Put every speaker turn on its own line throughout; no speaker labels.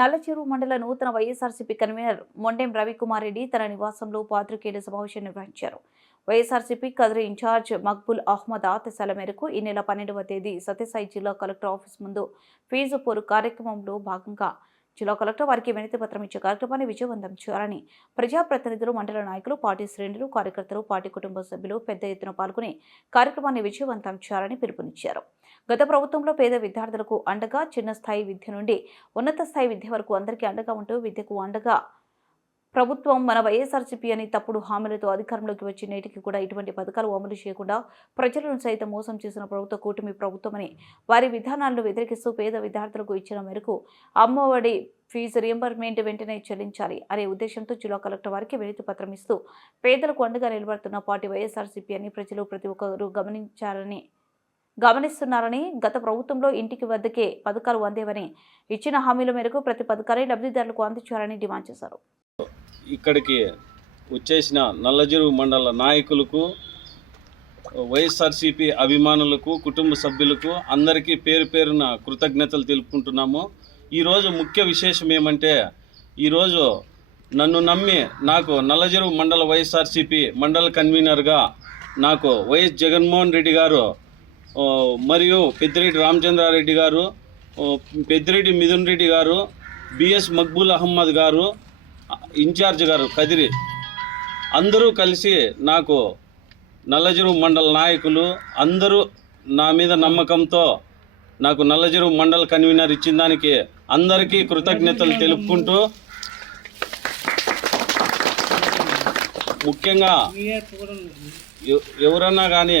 నల్లచెరువు మండల నూతన వైఎస్ఆర్సీపీ కన్వీనర్ మొండెం రవికుమార్ రెడ్డి తన నివాసంలో పాత్రికేయుల సమావేశం నిర్వహించారు. YSRCP Kadiri in charge Maqbool Ahmed ఆదేశాల మేరకు ఈ నెల పన్నెండవ తేదీ సత్యసాయి జిల్లా కలెక్టర్ ఆఫీస్ ముందు ఫీజు పోరు కార్యక్రమంలో భాగంగా జిల్లా కలెక్టర్ వారికి వినతి పత్రం ఇచ్చే కార్యక్రమాన్ని విజయవంతం చేయాలని ప్రజాప్రతినిధులు మండల నాయకులు పార్టీ శ్రేణులు కార్యకర్తలు పార్టీ కుటుంబ సభ్యులు పెద్ద ఎత్తున పాల్గొని కార్యక్రమాన్ని విజయవంతం చేయాలని పిలుపునిచ్చారు. గత ప్రభుత్వంలో పేద విద్యార్థులకు అండగా చిన్న స్థాయి విద్య నుండి ఉన్నత స్థాయి విద్య వరకు అందరికీ అండగా ఉంటూ విద్యకు అండగా ప్రభుత్వం మన వైఎస్ఆర్సీపీ అని తప్పుడు హామీలతో అధికారంలోకి వచ్చి నేటికి కూడా ఇటువంటి పథకాలు అమలు చేయకుండా ప్రజలను సైతం మోసం చేసిన ప్రభుత్వ కూటమి ప్రభుత్వమని వారి విధానాలను వ్యతిరేకిస్తూ పేద విద్యార్థులకు ఇచ్చిన మేరకు అమ్మఒడి ఫీజు రియంబర్మెంట్ వెంటనే చెల్లించాలి అనే ఉద్దేశంతో జిల్లా కలెక్టర్ వారికి వినతి పత్రం ఇస్తూ పేదలకు అండగా నిలబడుతున్న పార్టీ వైఎస్ఆర్సీపీ అని ప్రజలు ప్రతి ఒక్కరూ గమనించాలని గమనిస్తున్నారని గత ప్రభుత్వంలో ఇంటికి వద్దకే పథకాలు అందేవని ఇచ్చిన హామీల మేరకు ప్రతి పథకాన్ని లబ్ధిదారులకు అందించాలని డిమాండ్ చేశారు.
ఇక్కడికి వచ్చేసిన నల్లజెరువు మండల నాయకులకు వైఎస్ఆర్సీపీ అభిమానులకు కుటుంబ సభ్యులకు అందరికీ పేరు పేరున కృతజ్ఞతలు తెలుపుకుంటున్నాము. ఈరోజు ముఖ్య విశేషం ఏమంటే ఈరోజు నన్ను నమ్మి నాకు నల్లజెరువు మండల వైఎస్ఆర్సీపీ మండల కన్వీనర్గా నాకు వైఎస్ జగన్మోహన్ రెడ్డి గారు మరియు పెద్దిరెడ్డి రామచంద్రారెడ్డి గారు పెద్దిరెడ్డి మిథున్ రెడ్డి గారు బిఎస్ మక్బూల్ అహ్మద్ గారు ఇన్ఛార్జ్ గారు కదిరి. అందరూ కలిసి నాకు నల్లజెరువు మండల నాయకులు అందరూ నా మీద నమ్మకంతో నాకు నల్లజెరువు మండల కన్వీనర్ ఇచ్చిన దానికి అందరికీ కృతజ్ఞతలు తెలుపుకుంటూ ముఖ్యంగా ఎవరన్నా కానీ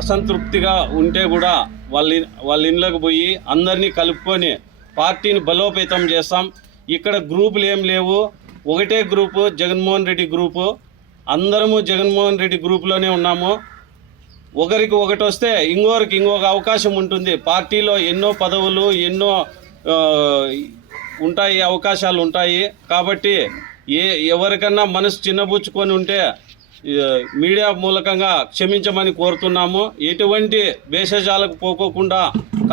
అసంతృప్తిగా ఉంటే కూడా వాళ్ళ వాళ్ళ ఇళ్ళకి పోయి అందరినీ కలుపుకొని పార్టీని బలోపేతం చేస్తాం. ఇక్కడ గ్రూపులు ఏం లేవు. ఒకటే గ్రూపు జగన్మోహన్ రెడ్డి గ్రూపు. అందరము జగన్మోహన్ రెడ్డి గ్రూపులోనే ఉన్నాము. ఒకరికి ఒకటి వస్తే ఇంకొకరికి ఇంకొక అవకాశం ఉంటుంది. పార్టీలో ఎన్నో పదవులు ఎన్నో ఉంటాయి అవకాశాలు ఉంటాయి. కాబట్టి ఏ ఎవరికన్నా మనసు చిన్నబుచ్చుకొని ఉంటే మీడియా మూలకంగా క్షమించమని కోరుతున్నాము. ఎటువంటి భేషజాలకు పోకోకుండా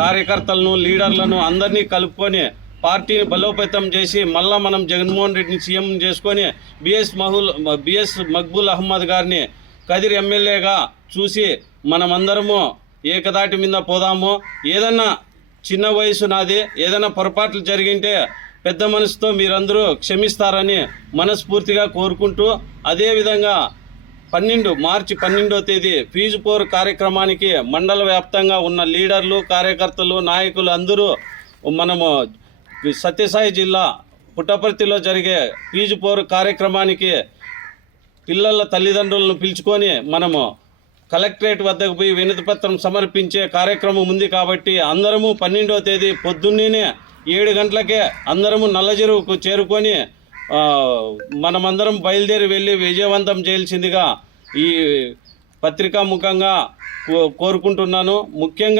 కార్యకర్తలను లీడర్లను అందరినీ కలుపుకొని పార్టీని బలోపేతం చేసి మళ్ళా మనం జగన్మోహన్ రెడ్డిని సీఎం చేసుకొని బిఎస్ మహుల్ బిఎస్ మక్బూల్ అహ్మద్ గారిని కదిరి ఎమ్మెల్యేగా చూసి మనమందరము ఏకదాటి మీద పోదాము. ఏదన్నా చిన్న వయసు నాది ఏదైనా పొరపాట్లు జరిగింటే పెద్ద మనసుతో మీరందరూ క్షమిస్తారని మనస్ఫూర్తిగా కోరుకుంటూ అదేవిధంగా పన్నెండు మార్చి పన్నెండో తేదీ ఫీజు పోర్ కార్యక్రమానికి మండల వ్యాప్తంగా ఉన్న లీడర్లు కార్యకర్తలు నాయకులు అందరూ మనము సత్యసాయి జిల్లా పుట్టపర్తిలో జరిగే ఫీజు పోరు కార్యక్రమానికి పిల్లల తల్లిదండ్రులను పిలుచుకొని మనము కలెక్టరేట్ వద్దకు పోయి వినతిపత్రం సమర్పించే కార్యక్రమం ఉంది కాబట్టి అందరము పన్నెండో తేదీ పొద్దున్నే ఏడు గంటలకే అందరము నల్లజెరువుకు చేరుకొని మనమందరం బయలుదేరి వెళ్ళి విజయవంతం చేయాల్సిందిగా ఈ పత్రికా ముఖంగా కోరుకుంటున్నాను. ముఖ్యంగా